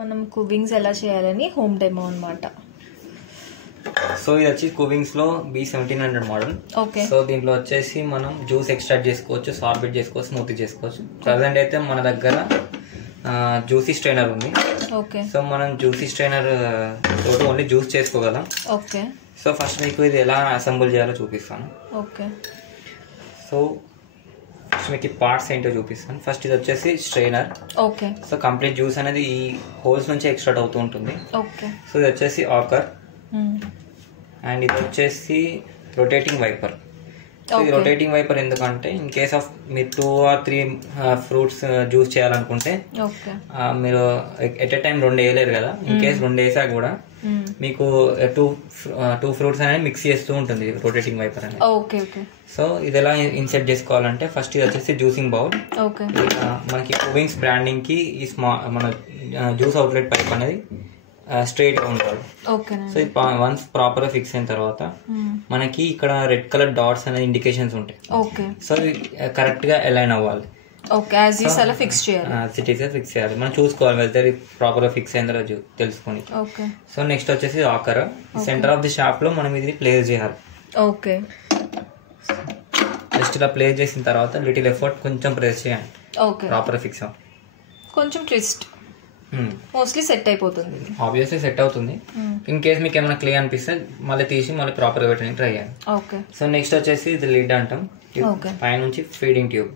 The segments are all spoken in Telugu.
మనం కువింగ్స్ ఎలా చేయాలని హోమ్ డెమో అన్నమాట. సో ఇది వచ్చి కువింగ్స్ లో B1700 మోడల్. ఓకే. సో దీంట్లో వచ్చేసి మనం జ్యూస్ ఎక్స్ట్రాక్ట్ చేసుకోవచ్చు, సార్బెట్ చేసుకోవచ్చు, స్మూతీ చేసుకోవచ్చు. ప్రజెంట్ అయితే మన దగ్గర జ్యూసీ స్ట్రైనర్ ఉంది. ఓకే. సో మనం జ్యూసీ స్ట్రైనర్ తోటి ఓన్లీ జ్యూస్ చేసుకోగలం. ఓకే. సో ఫస్ట్ మీకు ఇది ఎలా అసెంబుల్ చేయాలో చూపిస్తాను. ఓకే. సో ఫస్ట్ మీకు ఈ పార్ట్స్ ఏంటో చూపిస్తాను. ఫస్ట్ ఇది వచ్చేసి strainer. Okay. So complete juice అనేది ఈ హోల్స్ నుంచి ఎక్స్ట్రాక్ట్ అవుతూ ఉంటుంది. ఓకే. సో ఇది వచ్చేసి ఆకర్ అండ్ ఇది వచ్చేసి రొటేటింగ్ వైపర్. సో ఈ రొటేటింగ్ వైపర్ ఎందుకంటే ఇన్ కేస్ ఆఫ్ మీరు 2 or 3 ఫ్రూట్స్ జ్యూస్ చేయాలనుకుంటే మీరు ఎట్ ఎ టైం 2 వేయలేరు కదా. ఇన్ కేస్ 2 వేసా కూడా మీకు టూ ఫ్రూట్స్ అనేది మిక్స్ చేస్తూ ఉంటుంది రొటేటింగ్ వైపర్ అనేది. సో ఇది ఎలా ఇన్సెట్ చేసుకోవాలంటే ఫస్ట్ ఇది వచ్చేసి జ్యూసింగ్ బౌల్. మనకి కువింగ్స్ బ్రాండింగ్ కి ఈ మన జ్యూస్ అవుట్లెట్ పైప్ అనేది స్ట్రైట్ గా ఉండాలి. సో ఇది వన్స్ ప్రాపర్ గా ఫిక్స్ అయిన తర్వాత మనకి ఇక్కడ రెడ్ కలర్ డాట్స్ అనేది ఇండికేషన్స్ ఉంటాయి. సో కరెక్ట్ గా అలైన్ అవ్వాలి. ఫిక్స్ చేయాలి. మనం చూసుకోవాలి వెళ్తే ప్రాపర్ గా ఫిక్స్ అయిన తర్వాత తెలుసుకొని. సో నెక్స్ట్ వచ్చేసి ochre centre of the shop లో మనం ఇది ప్లేస్ చేయాలి. జస్ట్ ఇలా ప్లేస్ చేసిన తర్వాత లిటిల్ ఎఫర్ట్ కొంచెం ప్రెస్ చేయండి. ప్రాపర్ ఫిక్స్ అవ్వాలి. కొంచెం ట్విస్ట్ మోస్ట్లీ సెట్ అయిపోతుంది. ఆబ్వియస్లీ సెట్ అవుతుంది. ఇన్ కేస్ మీకు ఏమైనా క్లే అనిపిస్తే మళ్ళీ తీసి మళ్ళీ ప్రాపర్ పెట్టడానికి ట్రై చేయండి. సో నెక్స్ట్ వచ్చేసి ఇది లిడ్ అంటాం. పై నుంచి ఫీడింగ్ ట్యూబ్.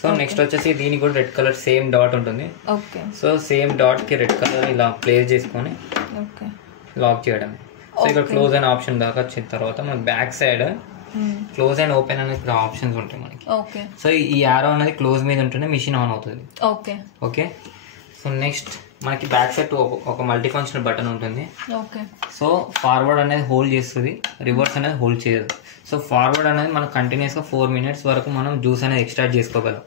సో నెక్స్ట్ వచ్చేసి దీనికి కూడా రెడ్ కలర్ సేమ్ డాట్ ఉంటుంది. సో సేమ్ డాట్ కి రెడ్ కలర్ ఇలా ప్లేస్ చేసుకొని లాక్ చేయడం. సో ఇక్కడ క్లోజ్ అనే ఆప్షన్ దాకా వచ్చిన తర్వాత మనకి back side close and open అనే ఆప్షన్స్ ఉంటాయి మనకి. సో ఈ యారో అనేది క్లోజ్ మీద ఉంటేనే మిషన్ ఆన్ అవుతుంది. ఓకే. సో నెక్స్ట్ మనకి బ్యాక్ సైడ్ ఒక మల్టీ ఫంక్షనల్ బటన్ ఉంటుంది. సో ఫార్వర్డ్ అనేది హోల్డ్ చేస్తుంది, రివర్స్ అనేది హోల్డ్ చేయదు. సో ఫార్వర్డ్ అనేది మనం కంటిన్యూస్ గా 4 minutes వరకు మనం జ్యూస్ అనేది ఎక్స్ట్రాక్ట్ చేసుకోగలం.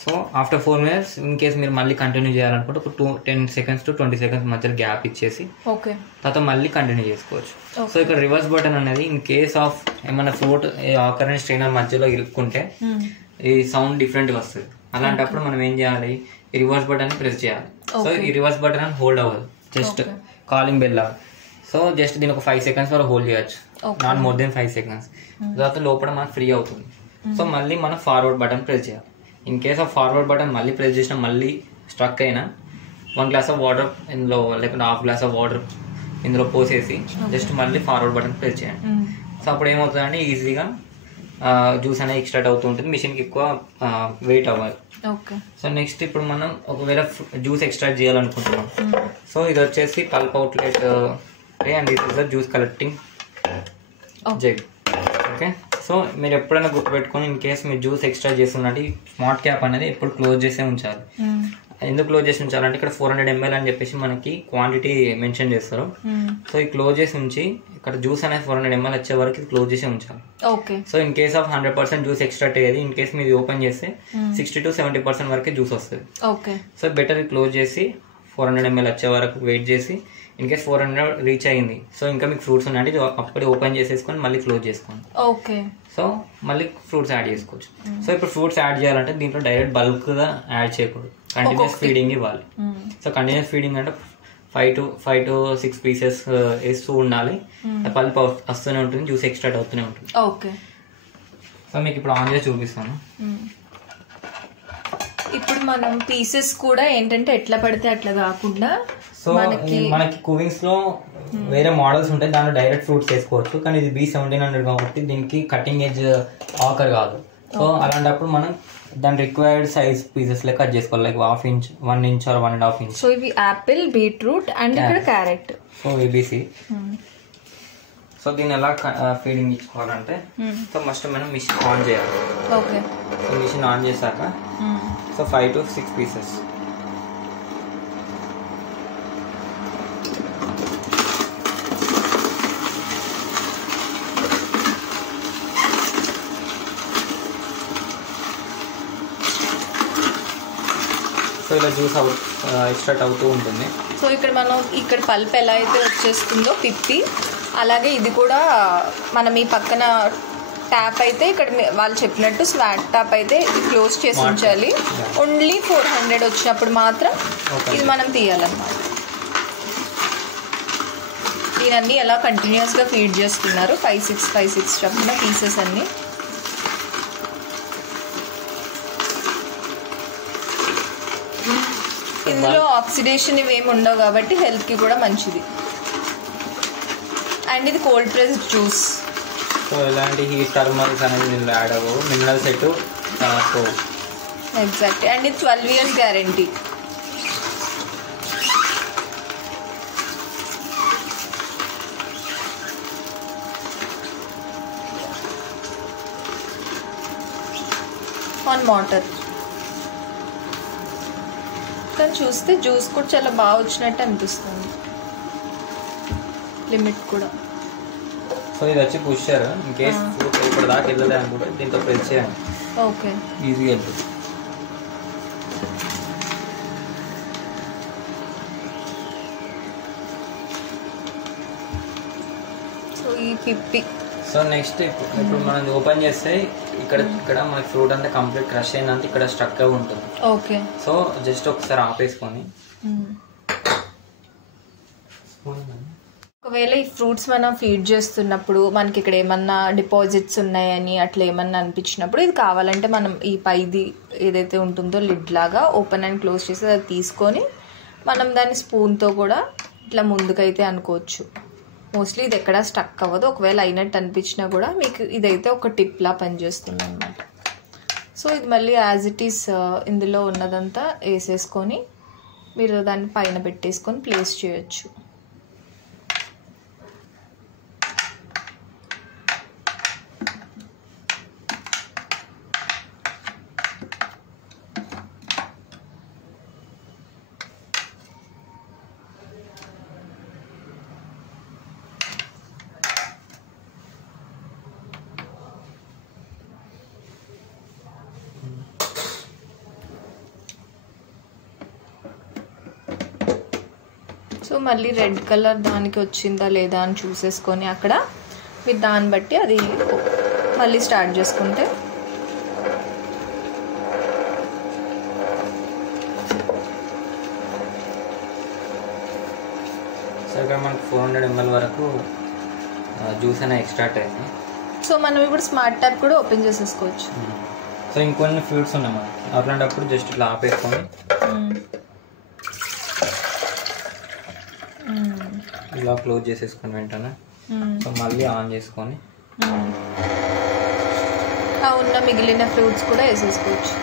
So after 4 minutes in case మీరు మళ్ళీ కంటిన్యూ చేయాలనుకుంటే ఒక 10 seconds to 20 seconds మధ్య గ్యాప్ ఇచ్చేసి తర్వాత మళ్ళీ కంటిన్యూ చేసుకోవచ్చు. సో ఇక్కడ రివర్స్ బటన్ అనేది ఇన్ కేస్ ఆఫ్ ఏమైనా ఫ్రూట్ ఆకర్ అండ్ స్ట్రైనర్ మధ్యలో ఇరుక్కుంటే ఈ సౌండ్ డిఫరెంట్ గా వస్తుంది. అలాంటప్పుడు మనం ఏం చేయాలి, ఈ రివర్స్ బటన్ ప్రెస్ చేయాలి. సో ఈ రివర్స్ బటన్ అని హోల్డ్ అవ్వదు, జస్ట్ కాలింగ్ బెల్ లాగా. సో జస్ట్ దీని ఒక 5 seconds వరకు హోల్డ్ చేయొచ్చు, నాట్ మోర్ దెన్ 5 seconds. తర్వాత లోపల మనకు ఫ్రీ అవుతుంది. సో మళ్ళీ మనం ఫార్వర్డ్ బటన్ ప్రెస్ చేయాలి. In case of forward button మళ్ళీ ప్రెస్ చేసినా మళ్ళీ స్ట్రక్ అయినా 1 glass of వాటర్ ఇందులో లేకపోతే 1/2 glass of వాటర్ ఇందులో పోసేసి జస్ట్ మళ్ళీ ఫార్వర్డ్ బటన్ ప్రెస్ చేయండి. సో అప్పుడు ఏమవుతుందంటే ఈజీగా జ్యూస్ అనేది ఎక్స్ట్రాక్ట్ అవుతూ ఉంటుంది, మిషన్కి ఎక్కువ వెయిట్ అవ్వాలి. సో నెక్స్ట్ ఇప్పుడు మనం ఒకవేళ జ్యూస్ ఎక్స్ట్రాక్ట్ చేయాలనుకుంటున్నాం. సో ఇది వచ్చేసి pulp outlet and this is the juice collecting jug. Okay. So మీరు ఎప్పుడైనా గుర్తుపెట్టుకొని ఇన్ కేస్ మీరు జ్యూస్ ఎక్స్ట్రాక్ట్ చేస్తున్నట్టు స్మార్ట్ క్యాప్ అనేది ఎప్పుడు క్లోజ్ చేసే ఉంచాలి. ఎందుకు క్లోజ్ చేసి ఉంచాలంటే ఇక్కడ 400 ml అని చెప్పేసి మనకి క్వాంటిటీ మెన్షన్ చేస్తారు. సో ఈ క్లోజ్ చేసి ఉంచి ఇక్కడ జ్యూస్ అనేది 400 ml వచ్చే వరకు క్లోజ్ చేసి ఉంచాలి. So in case of 100% juice extract అయ్యేది, ఇన్ కేస్ మీరు ఓపెన్ చేస్తే 60 to 70% వరకే జ్యూస్ వస్తుంది. సో బెటర్ క్లోజ్ చేసి 400 ml వచ్చే వరకు వెయిట్ చేసి ఇన్ కేస్ 400 రీచ్ అయింది, సో ఇంకా మీకు ఫ్రూట్స్ ఉన్నాయంటే అప్పుడే ఓపెన్ చేసేసుకొని మళ్ళీ క్లోజ్ చేసుకోండి. సో మళ్ళీ ఫ్రూట్స్ యాడ్ చేసుకోవచ్చు. సో ఇప్పుడు ఫ్రూట్స్ యాడ్ చేయాలంటే దీంట్లో డైరెక్ట్ బల్క్ గా యాడ్ చేయకూడదు, కంటిన్యూస్ ఫీడింగ్ ఇవ్వాలి. సో కంటిన్యూస్ ఫీడింగ్ అంటే 5 to 6 pieces వేస్తూ ఉండాలి. పల్ప్ వస్తూనే ఉంటుంది, జ్యూస్ ఎక్స్ట్రాక్ట్ అవుతూనే ఉంటుంది. సో మీకు ఇప్పుడు ఆన్ చేసి చూపిస్తాను. ఇప్పుడు మనం పీసెస్ కూడా ఏంటంటే ఎట్లా పడితే అట్లా కాకుండా, సో మనకి కువింగ్స్ లో వేరే మోడల్స్ ఉంటాయి, దాంట్లో డైరెక్ట్ ఫ్రూట్స్ వేసుకోవచ్చు. కానీ ఇది B1700 కాబట్టి దీనికి కటింగ్ ఎడ్జ్ ఆకర్ కాదు. సో అలాంటప్పుడు మనం దాని రిక్వైర్డ్ సైజ్ పీసెస్ లెక్క కట్ చేసుకోవాలి, like 1/2 inch, 1 inch or 1.5 inch. So ఇవి యాపిల్, బీట్రూట్ అండ్ ఇక్కడ క్యారెట్. So ABC. సో దీన్ని ఎలా ఫీడింగ్ ఇచ్చుకోవాలంటే సో ఫస్ట్ మనం మిషన్ ఆన్ చేయాలి. సో మిషన్ ఆన్ చేశాక సో 5 to 6 pieces. సో ఇలా జ్యూస్ ఎక్స్ట్రాక్ట్ అవుతూ ఉంటుంది. సో ఇక్కడ మనం ఇక్కడ పల్ప్ ఎలా అయితే వచ్చేస్తుందో పిప్పి, అలాగే ఇది కూడా మనం ఈ పక్కన ట్యాప్ అయితే ఇక్కడ వాళ్ళు చెప్పినట్టు స్మార్ట్ ట్యాప్ అయితే క్లోజ్ చేసి ఉంచాలి. ఓన్లీ 400 వచ్చినప్పుడు మాత్రం ఇది మనం తీయాలన్నమాట. దీనన్నీ ఎలా కంటిన్యూస్గా ఫీడ్ చేస్తున్నారు 5-6 చొప్పున పీసెస్ అన్నీ. ఇందులో ఆక్సిడేషన్ ఇవేమి ఉండవు కాబట్టి హెల్త్కి కూడా మంచిది. అండ్ ఇది కోల్డ్ ప్రెస్డ్ జ్యూస్. సో ఎలాంటి హీట్ టర్మల్స్ అనేది యాడ్ అవ్వవు, మినరల్ సెట్ ఎగ్జాక్ట్. అండ్ ఇది 12 years గ్యారంటీ. On water. కానీ చూస్తే జ్యూస్ కూడా చాలా బాగా వచ్చినట్టు అనిపిస్తుంది, లిమిట్ కూడా. సో ఇది వచ్చి పుషర్. ఇన్ కేస్ ఇప్పుడు దాకా వెళ్ళలే అనుకుంటే దీంతో ప్రెస్ చేయండి. ఓకే, ఈజీగా వెళ్తుంది. సో ఈ పిప్పి. సో నెక్స్ట్ ఇప్పుడు మనం ఓపెన్ చేస్తే ఇక్కడ మనకి ఫ్రూట్ అంతా కంప్లీట్ క్రష్ అయిందంటే ఇక్కడ స్ట్రక్ అయి ఉంటుంది. ఓకే. సో జస్ట్ ఒకసారి ఆపేసుకొని ఒకవేళ ఈ ఫ్రూట్స్ మనం ఫీడ్ చేస్తున్నప్పుడు మనకి ఇక్కడ ఏమన్నా డిపాజిట్స్ ఉన్నాయని అట్లా ఏమన్నా అనిపించినప్పుడు ఇది కావాలంటే మనం ఈ పైది ఏదైతే ఉంటుందో లిడ్ లాగా ఓపెన్ అండ్ క్లోజ్ చేసి అది తీసుకొని మనం దాన్ని స్పూన్తో కూడా ఇట్లా ముందుకైతే అనుకోవచ్చు. మోస్ట్లీ ఇది ఎక్కడా స్టక్ అవ్వదు. ఒకవేళ అయినట్టు అనిపించినా కూడా మీకు ఇదైతే ఒక టిప్లా పనిచేస్తుంది అనమాట. సో ఇది మళ్ళీ యాజ్ ఇట్ ఈస్ ఇందులో ఉన్నదంతా వేసేసుకొని మీరు దాన్ని పైన పెట్టేసుకొని ప్లేస్ చేయొచ్చు. సో మళ్ళీ రెడ్ కలర్ దానికి వచ్చిందా లేదా అని చూసేసుకొని అక్కడ మీరు దాన్ని బట్టి అది మళ్ళీ స్టార్ట్ చేసుకుంటే సో ఇక్కడ మనకు 400 ml వరకు జ్యూస్ అనేది ఎక్స్ట్రాక్ట్ అయింది. సో మనం ఇప్పుడు స్మార్ట్ ట్యాప్ కూడా ఓపెన్ చేసేసుకోవచ్చు. సో ఇంకొన్ని ఫ్రూట్స్ ఉన్నాయి మనం అట్లాంటప్పుడు జస్ట్ ఇట్లా ఆపేసుకొని ఇలా క్లోజ్ చేసేసుకొని వెంటనే సో మళ్ళీ ఆన్ చేసుకొని ఉన్న మిగిలిన ఫ్రూట్స్ కూడా వేసేసుకోవచ్చు.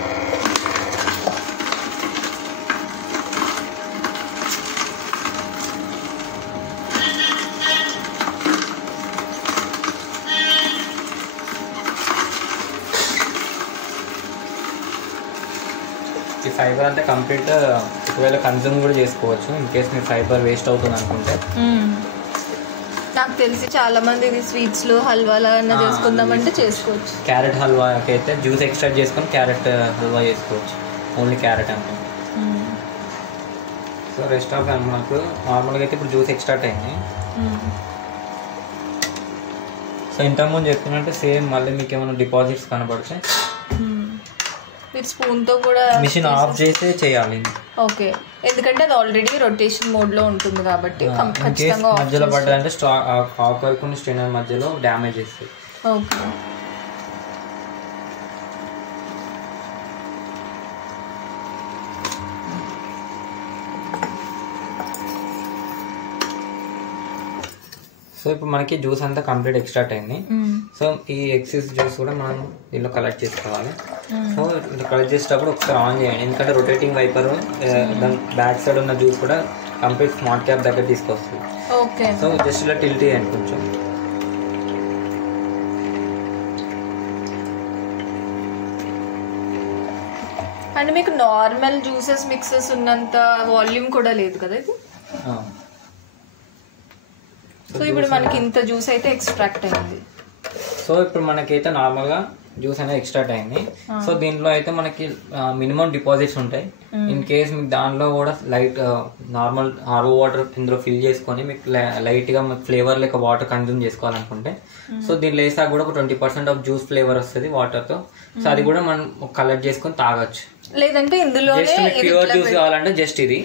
ఈ ఫైబర్ అంతా కంప్లీట్ ఒకవేళ కన్జ్యూమ్ కూడా చేసుకోవచ్చు in case me fibre waste అవుతుంది అనుకుంటే. నాకు తెలిసి చాలా మంది ఇది స్వీట్స్లో హల్వాలా అన్న చేసుకుందామంటే చేసుకోవచ్చు. క్యారెట్ హల్వాకి అయితే జ్యూస్ ఎక్స్ట్రాక్ట్ చేసుకొని క్యారెట్ హల్వా చేసుకోవచ్చు, ఓన్లీ క్యారెట్ అంటే. సో రెస్ట్ ఆఫ్ మనకు నార్మల్గా అయితే ఇప్పుడు జ్యూస్ ఎక్స్ట్రాక్ట్ అయింది. సో ఇంతకుముందు చెప్తున్నట్టు సేమ్ మళ్ళీ మీకు ఏమైనా డిపాజిట్స్ కనబడితే మీరు స్పూన్తో కూడా మిషన్ ఆఫ్ చేసే చేయాలి. ఓకే, ఎందుకంటే అది ఆల్రెడీ రొటేషన్ మోడ్లో ఉంటుంది కాబట్టి మధ్యలో పడ్డదంటే ఆఫ్ వరకు స్ట్రైనర్ మధ్యలో డ్యామేజ్ చేస్తుంది. ఓకే. సో ఇప్పుడు మనకి జ్యూస్ అంతా కంప్లీట్ ఎక్స్ట్రాక్ట్ అయింది. సో ఈ ఎక్సెస్ జ్యూస్ కూడా మనం దీనిలో కలెక్ట్ చేసుకోవాలి. సో ఇలా కలెక్ట్ చేసేటప్పుడు ఒకసారి ఆన్ చేయండి, ఎందుకంటే రొటేటింగ్ వైపర్ దాని బ్యాక్ సైడ్ ఉన్న జ్యూస్ కూడా కంప్లీట్ స్మార్ట్ క్యాప్ దగ్గర తీసుకొస్తుంది. సో జస్ట్ ఇలా టిల్ట్ చేయండి కొంచెం. అండ్ మీకు నార్మల్ జ్యూసెస్ మిక్సెస్ ఉన్నంత వాల్యూమ్ కూడా లేదు కదా ఇది. సో ఇప్పుడు మనకి ఇంత జ్యూస్ అయితే ఎక్స్ట్రాక్ట్ అయింది. సో ఇప్పుడు మనకైతే నార్మల్గా జ్యూస్ అనేది ఎక్స్ట్రాక్ట్ అయింది. సో దీంట్లో అయితే మనకి మినిమం డిపాజిట్స్ ఉంటాయి. ఇన్ కేస్ మీకు దాంట్లో కూడా లైట్ నార్మల్ ఆర్ఓ వాటర్ ఇందులో ఫిల్ చేసుకొని మీకు లైట్ గా మీకు ఫ్లేవర్ లెక్క వాటర్ కన్జ్యూమ్ చేసుకోవాలనుకుంటే సో దీంట్లో వేసాక కూడా ఒక 20% ఆఫ్ జ్యూస్ ఫ్లేవర్ వస్తుంది వాటర్ తో. సో అది కూడా మనం కలెక్ట్ చేసుకొని తాగొచ్చు. లేదంటే ఇందులో ప్యూర్ జ్యూస్ కావాలంటే జస్ట్ ఇది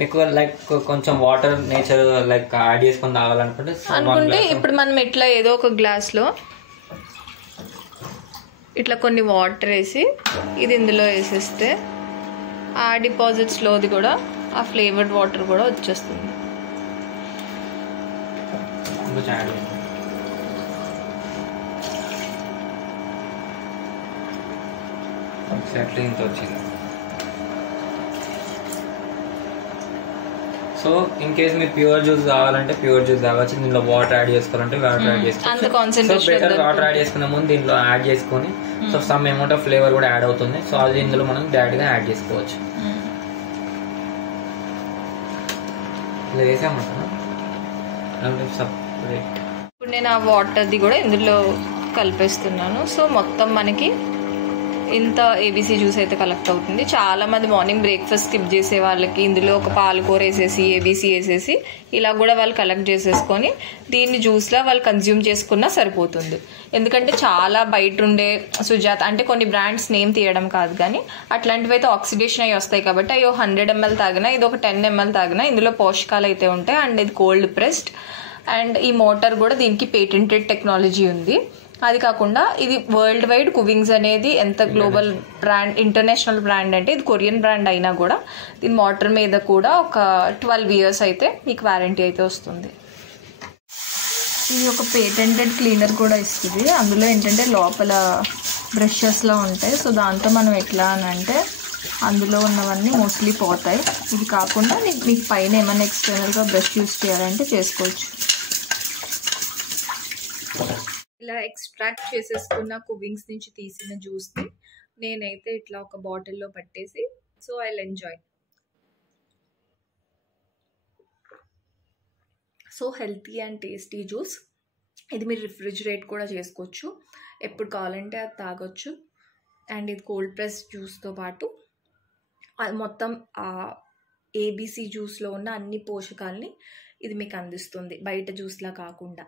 మీకు లైక్ కొంచెం వాటర్ నేచర్ లైక్ యాడ్ చేసుకొని తాగాలనుకుంటే ఇప్పుడు మనం ఇట్లా ఏదో ఒక గ్లాస్ లో ఇట్లా కొన్ని వాటర్ వేసి ఇది ఇందులో వేసేస్తే ఆ డిపాజిట్స్లోది కూడా ఆ ఫ్లేవర్డ్ వాటర్ కూడా వచ్చేస్తుంది. ఎగ్జాక్ట్లీ ఇంత వచ్చింది. సో ఇన్ కేస్ మీరు ప్యూర్ జ్యూస్ కావాలంటే ప్యూర్ జ్యూస్ కావచ్చు. దీనిలో వాటర్ యాడ్ చేసుకోవాలంటే వాటర్ యాడ్ చేసుకోవచ్చు. సో బెటర్ వాటర్ యాడ్ చేసుకున్న ముందు దీంట్లో యాడ్ చేసుకొని so some amount of flavour కూడా యాడ్ అవుతుంది. సో అది ఇందులో మనం డైరెక్ట్ గా యాడ్ చేసుకోవచ్చు. ఇలా వేసామంటారా సపరేట్. ఇప్పుడు నేను ఆ వాటర్ది కూడా ఇందులో కలిపేస్తున్నాను. సో మొత్తం మనకి ఇంత ఏబీసీ జ్యూస్ అయితే కలెక్ట్ అవుతుంది. చాలామంది మార్నింగ్ బ్రేక్ఫాస్ట్ స్కిప్ చేసే వాళ్ళకి ఇందులో ఒక పాలకూర వేసేసి ఏబీసీ వేసేసి ఇలా కూడా వాళ్ళు కలెక్ట్ చేసేసుకొని దీన్ని జ్యూస్లా వాళ్ళు కన్జ్యూమ్ చేసుకున్నా సరిపోతుంది. ఎందుకంటే చాలా బయట ఉండే సుజాత అంటే కొన్ని బ్రాండ్స్ నేమ్ తీయడం కాదు కానీ అట్లాంటివి అయితే ఆక్సిడేషన్ అయ్యి వస్తాయి కాబట్టి అయ్యో 100 ml తాగినా ఇది ఒక 10 ml తాగినా ఇందులో పోషకాలు అయితే ఉంటాయి. అండ్ ఇది కోల్డ్ ప్రెస్డ్ అండ్ ఈ మోటార్ కూడా దీనికి పేటెంటెడ్ టెక్నాలజీ ఉంది. అది కాకుండా ఇది వరల్డ్ వైడ్ కువింగ్స్ అనేది ఎంత గ్లోబల్ బ్రాండ్ ఇంటర్నేషనల్ బ్రాండ్ అంటే ఇది కొరియన్ బ్రాండ్ అయినా కూడా దీని మోటార్ మీద కూడా ఒక 12 years అయితే మీకు వారంటీ అయితే వస్తుంది. ఇది ఒక పేటెంటెడ్ క్లీనర్ కూడా ఇస్తుంది. అందులో ఏంటంటే లోపల బ్రషెస్లా ఉంటాయి. సో దాంతో మనం ఎట్లా అని అంటే అందులో ఉన్నవన్నీ మోస్ట్లీ పోతాయి. ఇది కాకుండా మీకు పైన ఏమైనా ఎక్స్టర్నల్గా బ్రష్ యూస్ చేయాలంటే చేసుకోవచ్చు. ఇలా ఎక్స్ట్రాక్ట్ చేసేసుకున్న కువింగ్స్ నుంచి తీసిన జ్యూస్ని నేనైతే ఇట్లా ఒక బాటిల్లో పట్టేసి so I will enjoy. So healthy and tasty juice. ఇది మీరు రిఫ్రిజిరేట్ కూడా చేసుకోవచ్చు, ఎప్పుడు కావాలంటే అది తాగొచ్చు. అండ్ ఇది కోల్డ్ ప్రెస్ జ్యూస్తో పాటు అది మొత్తం ఏబీసీ జ్యూస్లో ఉన్న అన్ని పోషకాలని ఇది మీకు అందిస్తుంది బయట జ్యూస్లా కాకుండా.